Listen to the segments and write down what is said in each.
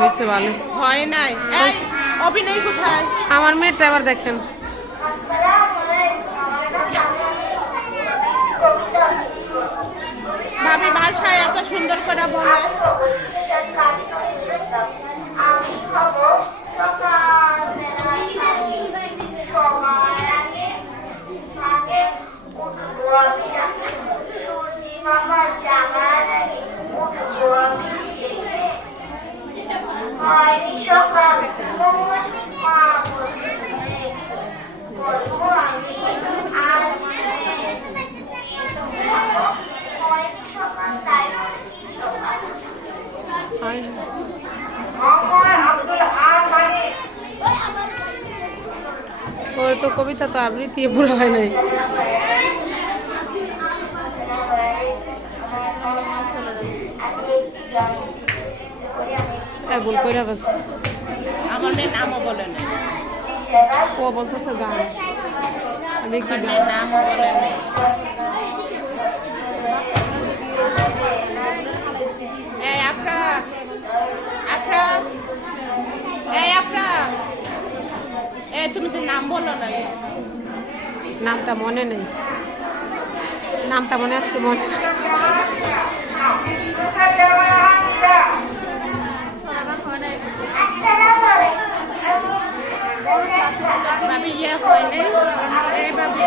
হয়েছে ভালো হয় নাই। অভিনয় কোথায়? আমার মেয়েটা আবার দেখেন ভাবি ভাষায় এত সুন্দর করে বলে। ওই তো কবিতা তো আবৃত্তি পুরো হয় নাই। ভুল করে বলছি আমার মেয়ের নামও বলে না। ও বলতেছে গান আমি কি গান নাম বলে না। এই আফরা আফরা এই আফরা তুমি তো নাম বলো না। নামটা মনে নেই, নামটা মনে আজকে মনে ভাবি ইয়ে হয় নাই। এই ভাবি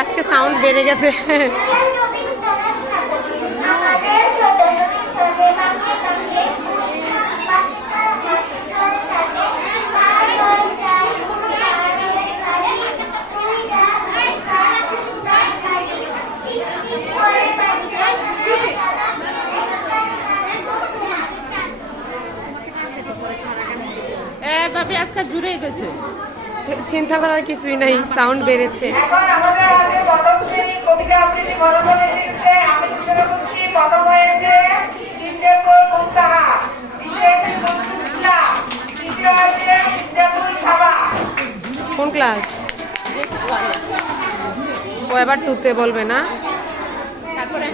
আজকে সাউন্ড বেড়ে গেছে। ভাবি আজকে জুড়ে গেছে। চিন্তা করার কিছুই নাই, সাউন্ড বেড়েছে। কোন ক্লাস? ও এবার টুতে বলবে না। তারপরে